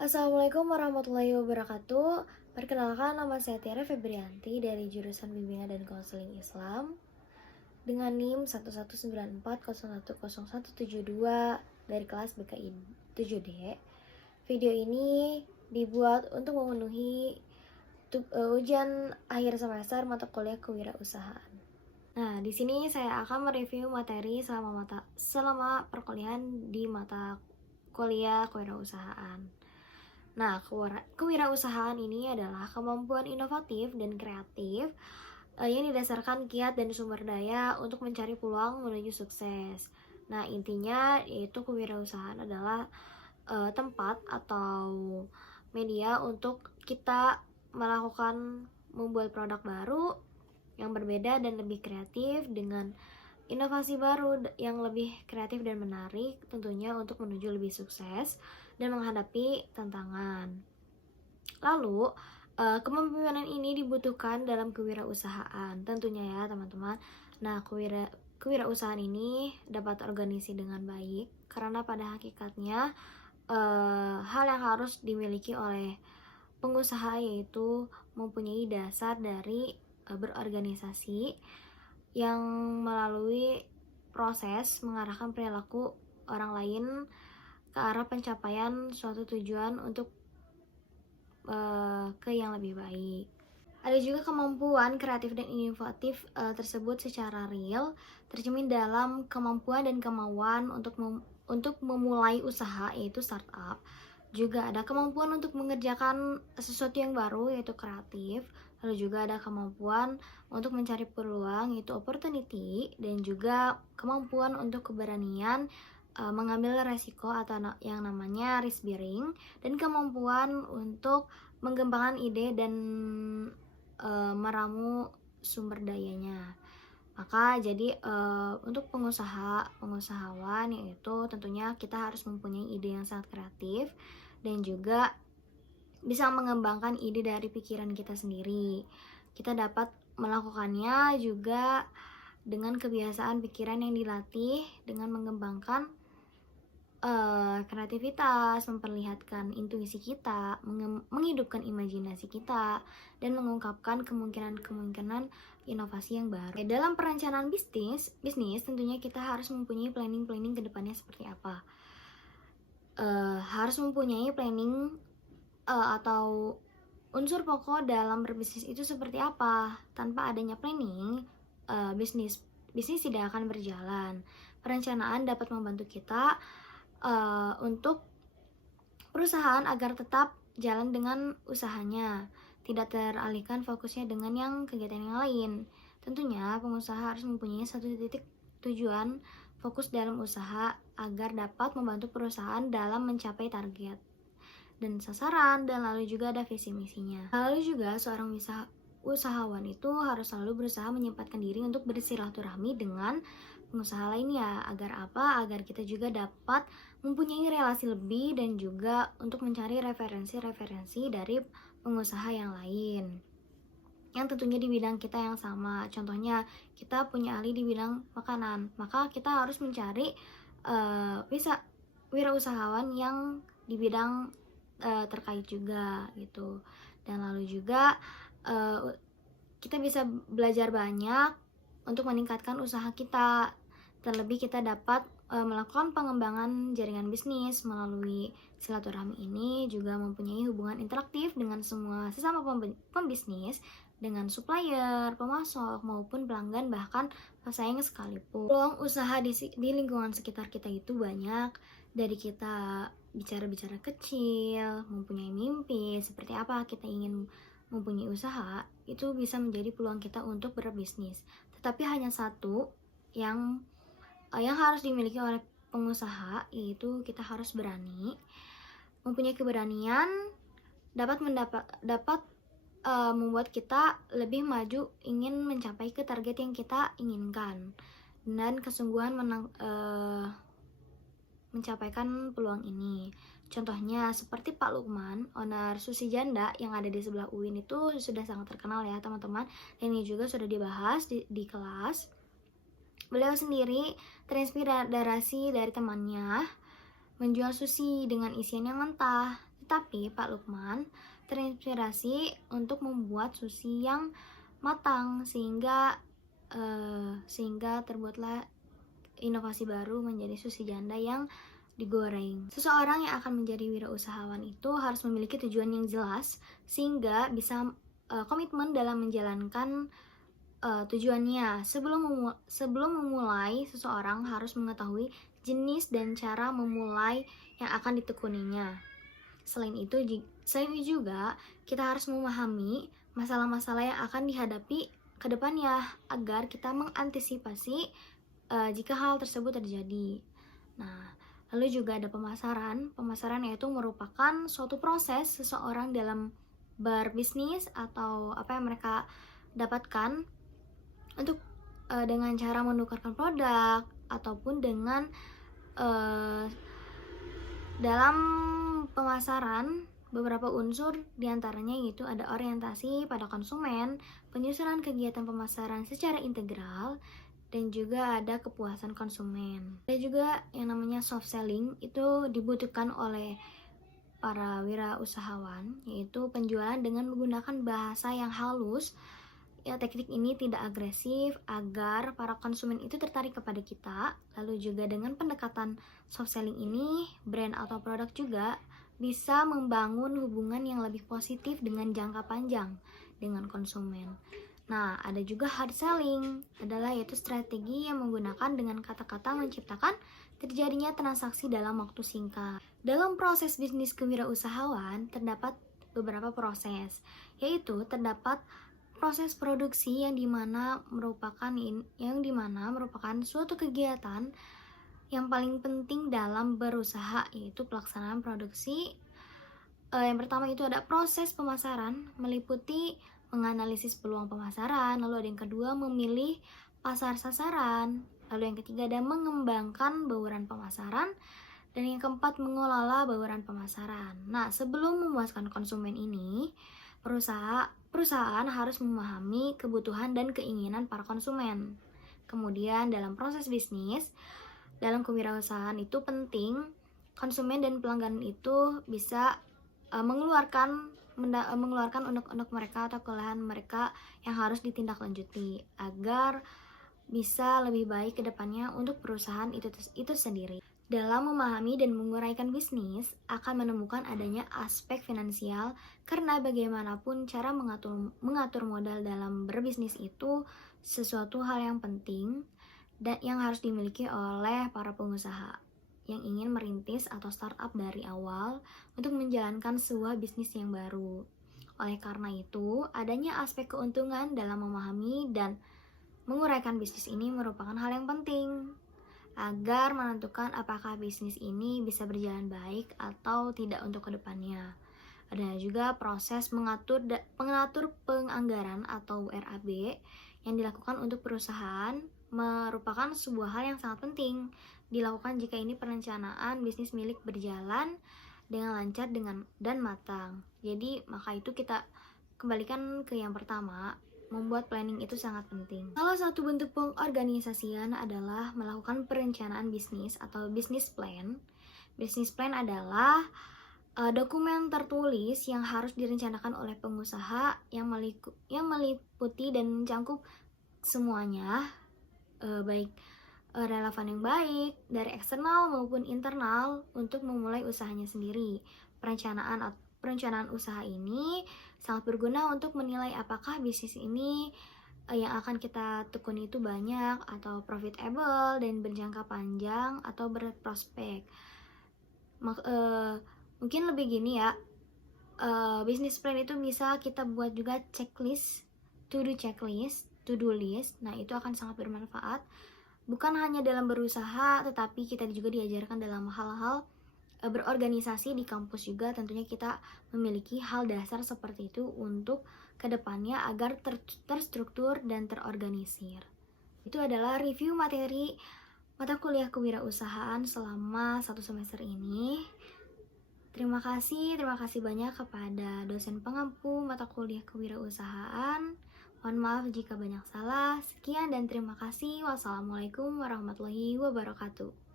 Assalamualaikum warahmatullahi wabarakatuh. Perkenalkan, nama saya Tiara Febrianti dari jurusan Bimbingan dan Konseling Islam dengan NIM 119401107172 dari kelas BKI 7D. Video ini dibuat untuk memenuhi ujian akhir semester mata kuliah kewirausahaan. Nah, di sini saya akan mereview materi selama perkuliahan di mata kuliah kewirausahaan. Nah, kewirausahaan ini adalah kemampuan inovatif dan kreatif yang didasarkan kiat dan sumber daya untuk mencari peluang menuju sukses. Nah, intinya yaitu kewirausahaan adalah tempat atau media untuk kita membuat produk baru yang berbeda dan lebih kreatif dengan inovasi baru yang lebih kreatif dan menarik, tentunya untuk menuju lebih sukses dan menghadapi tantangan. Lalu, kepemimpinan ini dibutuhkan dalam kewirausahaan, tentunya ya teman-teman. Nah, kewirausahaan ini dapat terorganisasi dengan baik karena pada hakikatnya hal yang harus dimiliki oleh pengusaha yaitu mempunyai dasar dari berorganisasi yang melalui proses mengarahkan perilaku orang lain ke arah pencapaian suatu tujuan untuk ke yang lebih baik. Ada juga kemampuan kreatif dan inovatif tersebut secara real tercermin dalam kemampuan dan kemauan untuk memulai usaha yaitu startup. Juga ada kemampuan untuk mengerjakan sesuatu yang baru yaitu kreatif. Lalu juga ada kemampuan untuk mencari peluang yaitu opportunity, dan juga kemampuan untuk keberanian mengambil resiko atau yang namanya risk bearing, dan kemampuan untuk mengembangkan ide dan meramu sumber dayanya. Maka jadi untuk pengusahawan yaitu tentunya kita harus mempunyai ide yang sangat kreatif dan juga bisa mengembangkan ide dari pikiran kita sendiri. Kita dapat melakukannya juga dengan kebiasaan pikiran yang dilatih dengan mengembangkan kreativitas, memperlihatkan intuisi kita, menghidupkan imajinasi kita, dan mengungkapkan kemungkinan-kemungkinan inovasi yang baru. Dalam perencanaan bisnis tentunya kita harus mempunyai planning ke depannya seperti apa. Harus mempunyai planning atau unsur pokok dalam berbisnis itu seperti apa. Tanpa adanya planning, bisnis tidak akan berjalan. Perencanaan dapat membantu kita untuk perusahaan agar tetap jalan dengan usahanya, tidak teralihkan fokusnya dengan kegiatan yang lain. Tentunya pengusaha harus mempunyai satu titik tujuan fokus dalam usaha agar dapat membantu perusahaan dalam mencapai target dan sasaran, dan lalu juga ada visi misinya. Lalu juga seorang usahawan itu harus selalu berusaha menyempatkan diri untuk bersilaturahmi dengan pengusaha lainnya. Agar apa? Agar kita juga dapat mempunyai relasi lebih dan juga untuk mencari referensi dari pengusaha yang lain yang tentunya di bidang kita yang sama. Contohnya kita punya ahli di bidang makanan, maka kita harus mencari wirausahawan yang di bidang terkait juga gitu. Dan lalu juga kita bisa belajar banyak untuk meningkatkan usaha kita. Terlebih kita dapat melakukan pengembangan jaringan bisnis melalui silaturahmi ini, juga mempunyai hubungan interaktif dengan semua sesama pembisnis, dengan supplier, pemasok, maupun pelanggan, bahkan pesaing sekalipun. Peluang usaha di lingkungan sekitar kita itu banyak, dari kita bicara-bicara kecil, mempunyai mimpi, seperti apa kita ingin mempunyai usaha, itu bisa menjadi peluang kita untuk berbisnis. Tetapi hanya satu yang harus dimiliki oleh pengusaha, yaitu kita harus berani. Mempunyai keberanian dapat membuat kita lebih maju ingin mencapai ke target yang kita inginkan, dan kesungguhan mencapaikan peluang ini. Contohnya seperti Pak Lukman, owner Susi Janda yang ada di sebelah UIN, itu sudah sangat terkenal ya teman-teman, dan ini juga sudah dibahas di kelas. Beliau sendiri terinspirasi dari temannya menjual sushi dengan isian yang mentah. Tetapi Pak Lukman terinspirasi untuk membuat sushi yang matang sehingga terbuatlah inovasi baru menjadi sushi janda yang digoreng. Seseorang yang akan menjadi wirausahawan itu harus memiliki tujuan yang jelas sehingga bisa komitmen dalam menjalankan tujuannya. Sebelum memulai, seseorang harus mengetahui jenis dan cara memulai yang akan ditekuninya. Selain itu juga kita harus memahami masalah-masalah yang akan dihadapi ke depannya agar kita mengantisipasi jika hal tersebut terjadi. Nah, lalu juga ada pemasaran. Pemasaran yaitu merupakan suatu proses seseorang dalam berbisnis atau apa yang mereka dapatkan untuk dengan cara menukarkan produk ataupun dengan dalam pemasaran beberapa unsur diantaranya yaitu ada orientasi pada konsumen, penyusunan kegiatan pemasaran secara integral, dan juga ada kepuasan konsumen. Ada juga yang namanya soft selling, itu dibutuhkan oleh para wirausahawan, yaitu penjualan dengan menggunakan bahasa yang halus. Ya, teknik ini tidak agresif agar para konsumen itu tertarik kepada kita. Lalu juga dengan pendekatan soft selling ini, brand atau produk juga bisa membangun hubungan yang lebih positif dengan jangka panjang dengan konsumen. Nah, ada juga hard selling, adalah yaitu strategi yang menggunakan dengan kata-kata menciptakan terjadinya transaksi dalam waktu singkat. Dalam proses bisnis kewirausahaan terdapat beberapa proses, yaitu terdapat proses produksi yang dimana merupakan suatu kegiatan yang paling penting dalam berusaha, yaitu pelaksanaan produksi. Yang pertama itu ada proses pemasaran, meliputi menganalisis peluang pemasaran. Lalu ada yang kedua, memilih pasar sasaran. Lalu yang ketiga ada mengembangkan bauran pemasaran. Dan yang keempat, mengelola bauran pemasaran. Nah, sebelum memuaskan konsumen ini, perusahaan harus memahami kebutuhan dan keinginan para konsumen. Kemudian dalam proses bisnis, dalam kewirausahaan itu penting konsumen dan pelanggan itu bisa mengeluarkan unek-unek mereka atau kelelahan mereka yang harus ditindaklanjuti agar bisa lebih baik ke depannya untuk perusahaan itu sendiri. Dalam memahami dan menguraikan bisnis akan menemukan adanya aspek finansial, karena bagaimanapun cara mengatur modal dalam berbisnis itu sesuatu hal yang penting dan yang harus dimiliki oleh para pengusaha yang ingin merintis atau startup dari awal untuk menjalankan sebuah bisnis yang baru. Oleh karena itu, adanya aspek keuntungan dalam memahami dan menguraikan bisnis ini merupakan hal yang penting agar menentukan apakah bisnis ini bisa berjalan baik atau tidak untuk kedepannya. Ada juga proses mengatur penganggaran atau RAB yang dilakukan untuk perusahaan, merupakan sebuah hal yang sangat penting dilakukan jika ini perencanaan bisnis milik berjalan dengan lancar dan matang. Jadi maka itu kita kembalikan ke yang pertama, membuat planning itu sangat penting. Salah satu bentuk pengorganisasian adalah melakukan perencanaan bisnis atau business plan. Business plan adalah dokumen tertulis yang harus direncanakan oleh pengusaha yang meliputi dan mencangkup semuanya, baik relevan yang baik dari eksternal maupun internal untuk memulai usahanya sendiri. Perencanaan usaha ini sangat berguna untuk menilai apakah bisnis ini yang akan kita tekuni itu banyak atau profitable dan berjangka panjang atau berprospek. Mungkin lebih gini ya, business plan itu bisa kita buat juga checklist, to do list. Nah, itu akan sangat bermanfaat bukan hanya dalam berusaha, tetapi kita juga diajarkan dalam hal-hal berorganisasi di kampus juga. Tentunya kita memiliki hal dasar seperti itu untuk kedepannya agar terstruktur dan terorganisir. Itu adalah review materi mata kuliah kewirausahaan selama 1 semester ini. Terima kasih banyak kepada dosen pengampu mata kuliah kewirausahaan. Mohon maaf jika banyak salah. Sekian dan terima kasih. Wassalamualaikum warahmatullahi wabarakatuh.